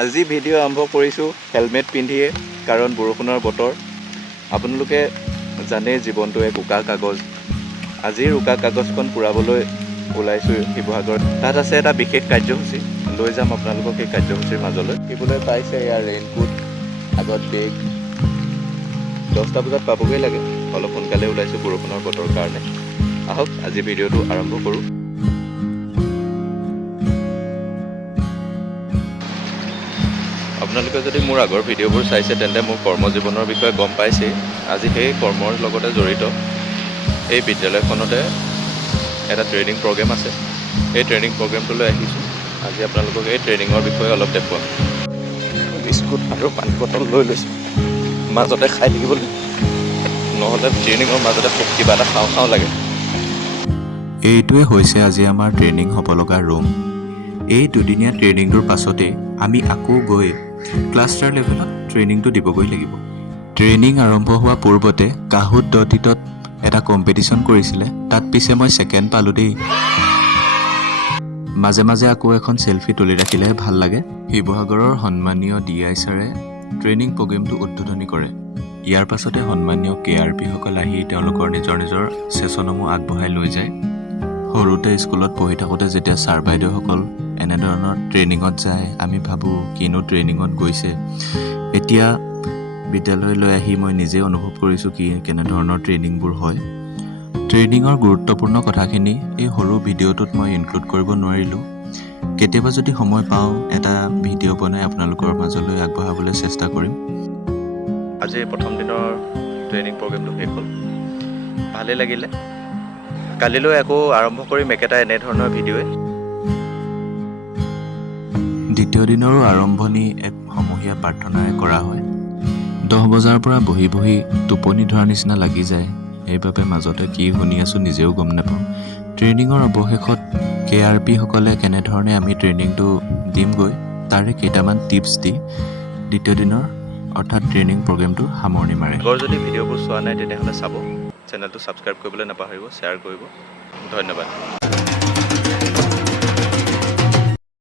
আজি ভিডিঅ' আৰম্ভ কৰিছোঁ হেলমেট পিন্ধিয়ে, কাৰণ বৰষুণৰ বতৰ। আপোনালোকে জানেই জীৱনটো এক উকা কাগজ। আজিৰ উকা কাগজখন পুৰাবলৈ ওলাইছোঁ শিৱসাগৰ। তাত আছে এটা বিশেষ কাৰ্যসূচী, লৈ যাম আপোনালোকক সেই কাৰ্যসূচীৰ মাজলৈ। শিকিবলৈ পাইছে ইয়াৰ ৰেইনকোট, আগত বেগ। 10টা বজাত পাবগৈ লাগে, অলপ সোনকালে ওলাইছোঁ বৰষুণৰ বতৰৰ কাৰণে। আহক আজি ভিডিঅ'টো আৰম্ভ কৰোঁ। আপোনালোকে যদি মোৰ আগৰ ভিডিঅ'বোৰ চাইছে তেন্তে মোৰ কৰ্মজীৱনৰ বিষয়ে গম পাইছেই। আজি সেই কৰ্মৰ লগতে জড়িত এই বিদ্যালয়খনতে এটা ট্ৰেইনিং প্ৰগ্ৰেম আছে। এই ট্ৰেইনিং প্ৰগ্ৰেমটোলৈ আহিছোঁ। আজি আপোনালোকক এই ট্ৰেইনিঙৰ বিষয়ে অলপ দেখুৱাম। বিস্কুট আৰু পানী বটল লৈ লৈছোঁ মাজতে খাই থাকিবলৈ, নহ'লে ট্ৰেইনিঙৰ মাজতে খুব কিবা এটা খাওঁ খাওঁ লাগে। এইটোৱে হৈছে আজি আমাৰ ট্ৰেইনিং হ'ব লগা ৰুম। এই দুদিনীয়া ট্ৰেইনিংটোৰ পাছতে আমি আকৌ গৈ ক্লাষ্টাৰ লেভেলত ট্ৰেইনিংটো দিবগৈ লাগিব। ট্ৰেইনিং আৰম্ভ হোৱা পূৰ্বতে কাহুত দতিতত এটা কম্পিটিশ্যন কৰিছিলে, তাত পিছে মই ছেকেণ্ড পালোঁ দেই। মাজে মাজে আকৌ এখন চেলফি তুলি ৰাখিলেহে ভাল লাগে। শিৱসাগৰৰ সন্মানীয় DI ছাৰে ট্ৰেইনিং প্ৰগ্ৰেমটো উদ্বোধনী কৰে। ইয়াৰ পাছতে সন্মানীয় KRP সকল আহি তেওঁলোকৰ নিজৰ নিজৰ ছেছনসমূহ আগবঢ়াই লৈ যায়। সৰুতে স্কুলত পঢ়ি থাকোঁতে যেতিয়া ছাৰ বাইদেউসকল এনেধৰণৰ ট্ৰেইনিঙত যায়, আমি ভাবোঁ কিনো ট্ৰেইনিঙত গৈছে। এতিয়া বিদ্যালয়লৈ আহি মই নিজে অনুভৱ কৰিছোঁ কেনেধৰণৰ ট্ৰেইনিংবোৰ হয়। ট্ৰেইনিঙৰ গুৰুত্বপূৰ্ণ কথাখিনি এই সৰু ভিডিঅ'টোত মই ইনক্লুড কৰিব নোৱাৰিলোঁ। কেতিয়াবা যদি সময় পাওঁ এটা ভিডিঅ' বনাই আপোনালোকৰ মাজলৈ আগবঢ়াবলৈ চেষ্টা কৰিম। আজি প্ৰথম দিনৰ ট্ৰেইনিং প্ৰগ্ৰেমটো শেষ হ'ল, ভালেই লাগিলে। কালিলৈ আকৌ আৰম্ভ কৰিম একেটা এনেধৰণৰ ভিডিঅ'ই। দ্বিতীয় দিনৰো আৰম্ভণি এক সমূহীয়া প্ৰাৰ্থনাৰে কৰা হয়। 10 বজাৰ পৰা বহি বহি টোপনি ধৰাৰ নিচিনা লাগি যায়, সেইবাবে মাজতে কি শুনি আছোঁ নিজেও গম নাপাওঁ। ট্ৰেইনিঙৰ অৱশেষত KRP সকলে কেনেধৰণে আমি ট্ৰেইনিংটো দিমগৈ তাৰে কেইটামান টিপছ দি দ্বিতীয় দিনৰ অৰ্থাৎ ট্ৰেইনিং প্ৰগ্ৰেমটো সামৰণি মাৰে। আগৰ যদি ভিডিঅ'বোৰ চোৱা নাই তেনেহ'লে চাব, চেনেলটো ছাবস্ক্ৰাইব কৰিবলৈ নাপাহৰিব, শ্বেয়াৰ কৰিব। ধন্যবাদ।